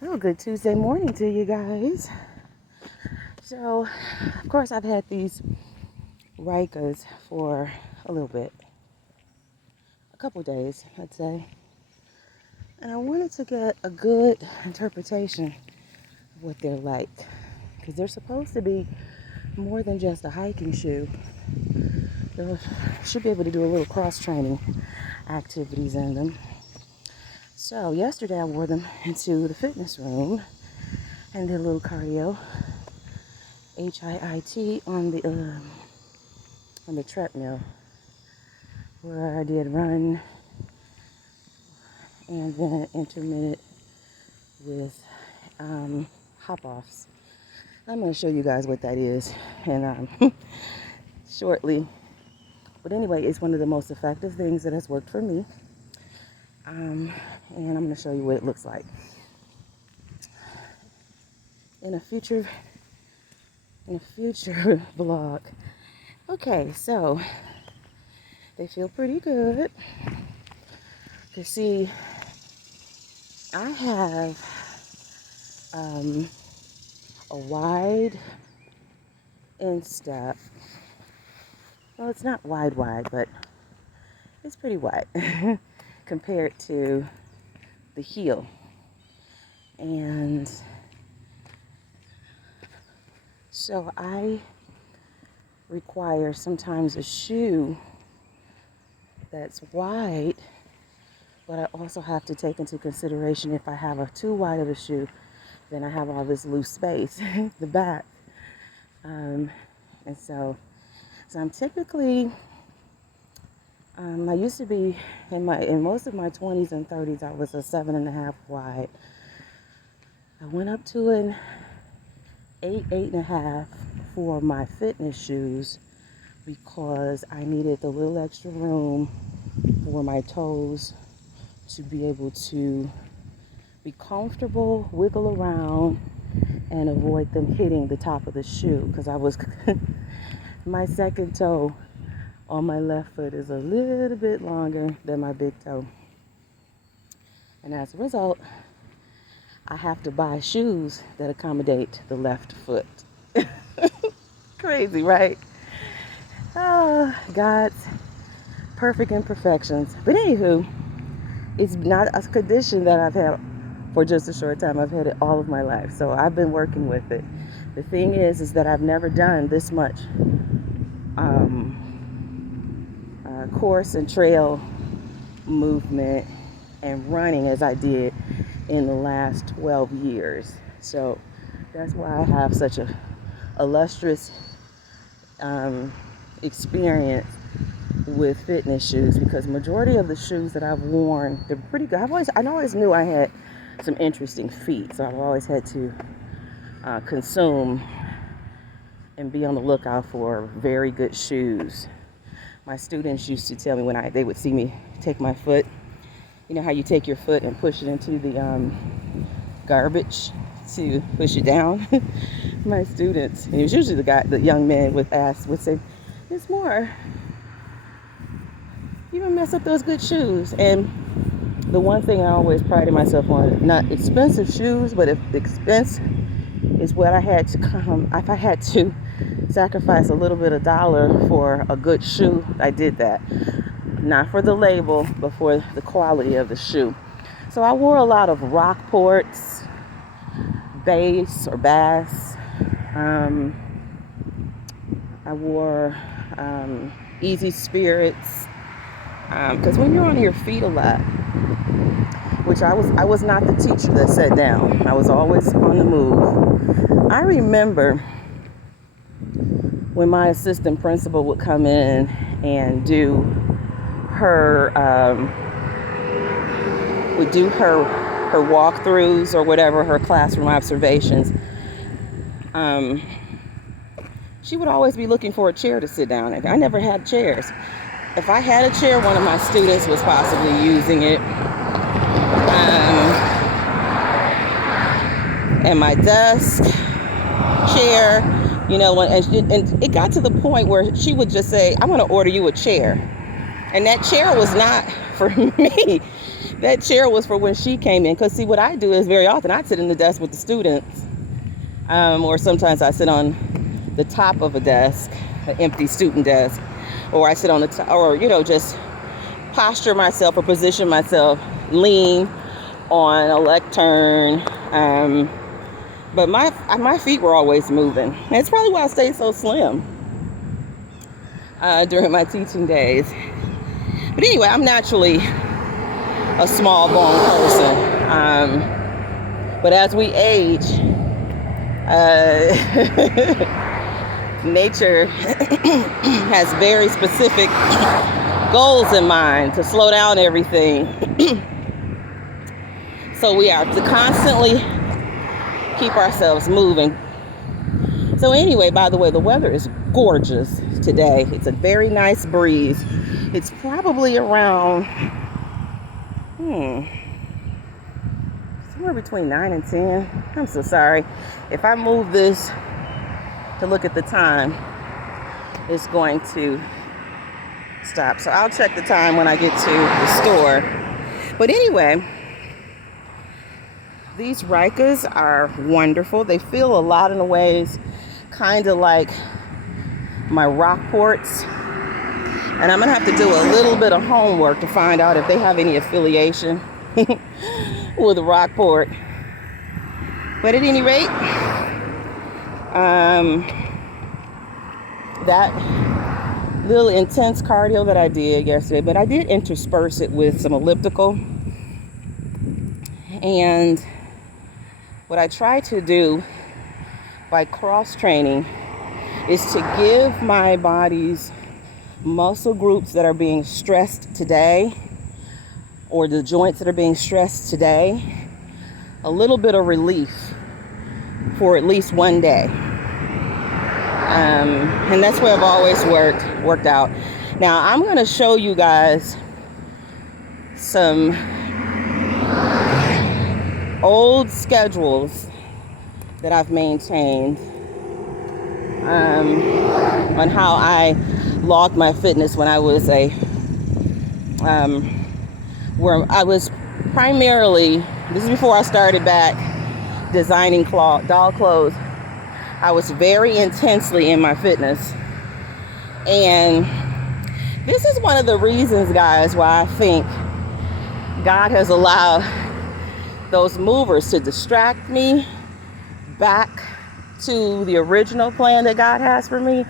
So, good Tuesday morning to you guys. So, of course, I've had these Rikas for a little bit, a couple days, I'd say. And I wanted to get a good interpretation of what they're like, because they're supposed to be more than just a hiking shoe. They should be able to do a little cross-training activities in them. So, yesterday I wore them into the fitness room and did a little cardio. HIIT on the treadmill, where I did run and then intermittent with hop-offs. I'm going to show you guys what that is and shortly. But anyway, it's one of the most effective things that has worked for me. And I'm going to show you what it looks like in a future vlog. Okay, so they feel pretty good. You see, I have a wide instep. Well, it's not wide, but it's pretty wide compared to the heel. And so I require sometimes a shoe that's wide, but I also have to take into consideration if I have a too wide of a shoe, then I have all this loose space, the back. And so I'm typically, I used to be, in most of my 20s and 30s, I was a 7.5 wide. I went up to an 8.5 for my fitness shoes because I needed the little extra room for my toes to be able to be comfortable, wiggle around, and avoid them hitting the top of the shoe, because I was my second toe on my left foot is a little bit longer than my big toe, and as a result I have to buy shoes that accommodate the left foot. Crazy, right? Oh, God's perfect imperfections. But anywho, it's not a condition that I've had for just a short time. I've had it all of my life, so I've been working with it. The thing is that I've never done this much course and trail movement and running as I did in the last 12 years. So that's why I have such a illustrious experience with fitness shoes, because majority of the shoes that I've worn, they're pretty good. I always knew I had some interesting feet, so I've always had to consume and be on the lookout for very good shoes. My students used to tell me when they would see me take my foot, you know how you take your foot and push it into the garbage to push it down? My students, and it was usually the young man would say, "Miss Moore, you don't mess up those good shoes." And the one thing I always prided myself on, not expensive shoes, but if the expense is what I had to if I had to sacrifice a little bit of dollar for a good shoe, I did that. Not for the label, but for the quality of the shoe. So I wore a lot of Rockports, Bass. I wore Easy Spirits, because when you're on your feet a lot, which I was not the teacher that sat down. I was always on the move. I remember when my assistant principal would come in and do her walkthroughs or whatever, her classroom observations. She would always be looking for a chair to sit down in. I never had chairs. If I had a chair, one of my students was possibly using it. And my desk chair, and it got to the point where she would just say, "I'm going to order you a chair." And that chair was not for me. That chair was for when she came in. Because see, what I do is very often I sit in the desk with the students. Or sometimes I sit on the top of a desk, an empty student desk. Or I sit on the top, or, just posture myself or position myself, lean on a lectern. But my feet were always moving. And it's probably why I stayed so slim during my teaching days. But anyway, I'm naturally a small bone person. But as we age, nature has very specific goals in mind to slow down everything. So we are to constantly keep ourselves moving. So anyway, by the way, the weather is gorgeous today. It's a very nice breeze. It's probably around somewhere between 9 and 10. I'm so sorry. If I move this to look at the time, it's going to stop. So I'll check the time when I get to the store. But anyway, these Rykas are wonderful. They feel a lot in the ways kind of like my Rockports. And I'm going to have to do a little bit of homework to find out if they have any affiliation with Rockport. But at any rate, that little intense cardio that I did yesterday, but I did intersperse it with some elliptical. And what I try to do by cross training is to give my body's muscle groups that are being stressed today, or the joints that are being stressed today, a little bit of relief for at least one day. And that's where I've always worked out. Now I'm going to show you guys some old schedules that I've maintained on how I logged my fitness when I was where I was primarily, this is before I started back designing doll clothes. I was very intensely in my fitness. And this is one of the reasons, guys, why I think God has allowed those movers to distract me back to the original plan that God has for me.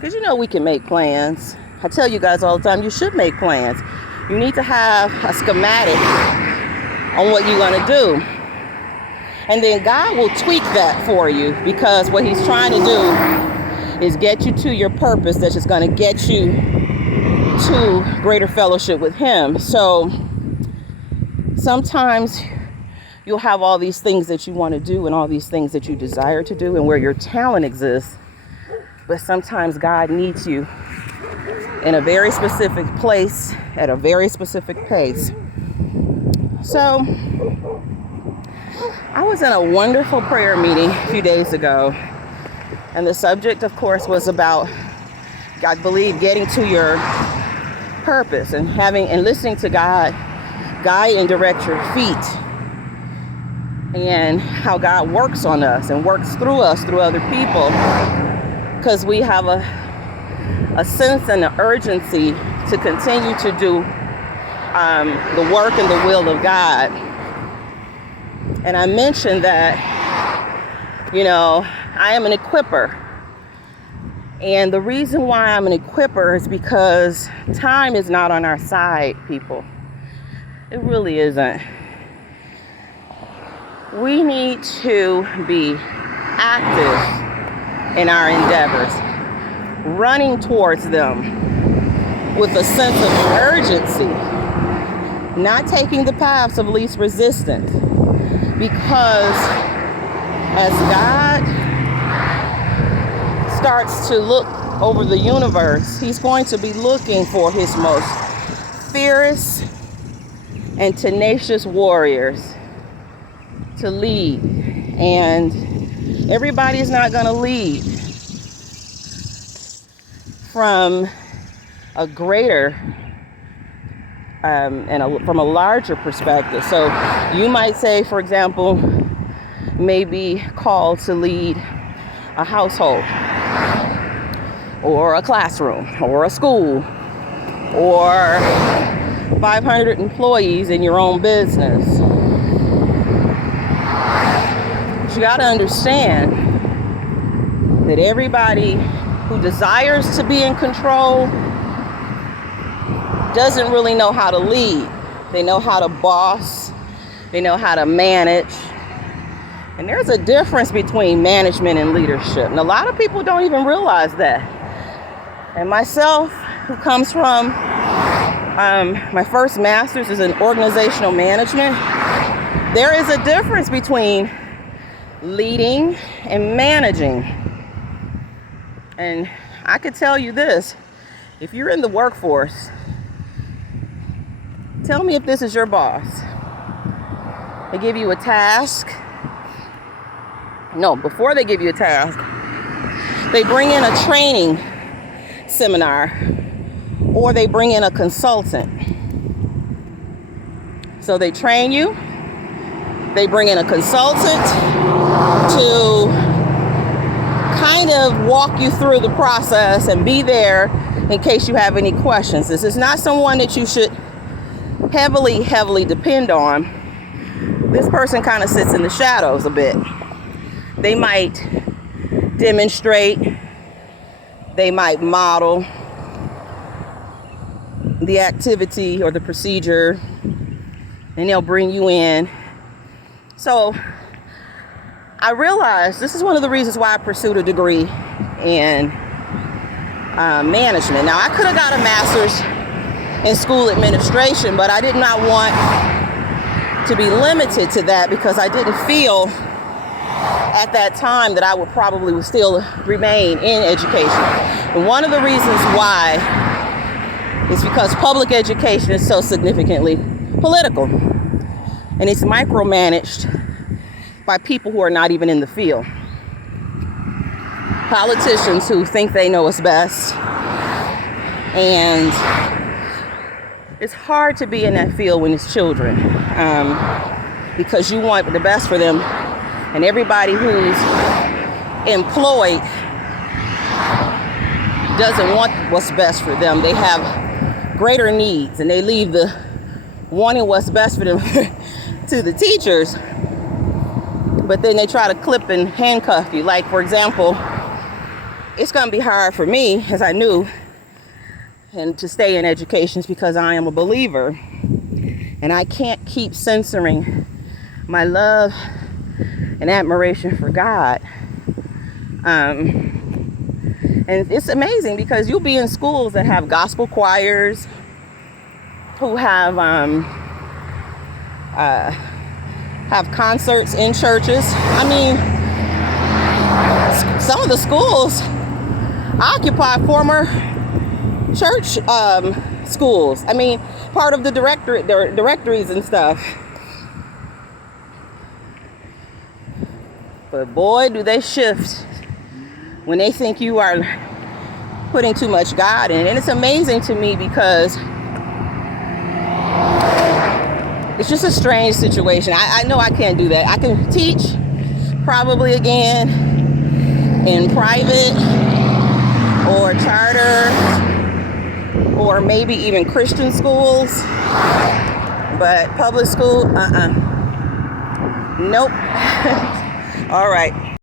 Because we can make plans. I tell you guys all the time, you should make plans. You need to have a schematic on what you're going to do. And then God will tweak that for you, because what he's trying to do is get you to your purpose that's just going to get you to greater fellowship with him. So sometimes you'll have all these things that you want to do and all these things that you desire to do and where your talent exists. But sometimes God needs you in a very specific place at a very specific pace. So I was in a wonderful prayer meeting a few days ago. And the subject, of course, was about, I believe, getting to your purpose and listening to God guide and direct your feet, and how God works on us and works through us, through other people, because we have a sense and an urgency to continue to do the work and the will of God. And I mentioned that, I am an equipper. And the reason why I'm an equipper is because time is not on our side, people. It really isn't. We need to be active in our endeavors, running towards them with a sense of urgency, not taking the paths of least resistance. Because as God starts to look over the universe, he's going to be looking for his most fierce and tenacious warriors to lead. And everybody's not going to lead from a greater from a larger perspective. So you might say, for example, maybe called to lead a household or a classroom or a school or 500 employees in your own business. But you got to understand that everybody who desires to be in control doesn't really know how to lead. They know how to boss. They know how to manage. And there's a difference between management and leadership. And a lot of people don't even realize that. And myself, who comes from my first master's is in organizational management, there is a difference between leading and managing. And I could tell you this, if you're in the workforce, tell me if this is your boss. They give you a task. No, before they give you a task, they bring in a training seminar or they bring in a consultant. So they train you, they bring in a consultant to kind of walk you through the process and be there in case you have any questions. This is not someone that you should heavily depend on. This person kind of sits in the shadows a bit. They might demonstrate, they might model the activity or the procedure, and they'll bring you in. So I realized this is one of the reasons why I pursued a degree in management. Now, I could have got a master's in school administration, but I did not want to be limited to that because I didn't feel at that time that I would probably still remain in education. And one of the reasons why is because public education is so significantly political, and it's micromanaged by people who are not even in the field. Politicians who think they know what's best, and it's hard to be in that field when it's children, because you want the best for them. And everybody who's employed doesn't want what's best for them. They have greater needs, and they leave the wanting what's best for them to the teachers. But then they try to clip and handcuff you. Like, for example, it's going to be hard for me, as I knew, and to stay in education because I am a believer. And I can't keep censoring my love and admiration for God. And it's amazing because you'll be in schools that have gospel choirs, who have concerts in churches. I mean, some of the schools occupy former church schools. I mean, part of the directories and stuff. But boy, do they shift when they think you are putting too much God in. And it's amazing to me because it's just a strange situation. I know I can't do that. I can teach probably again in private or charter or maybe even Christian schools, but public school, nope. All right.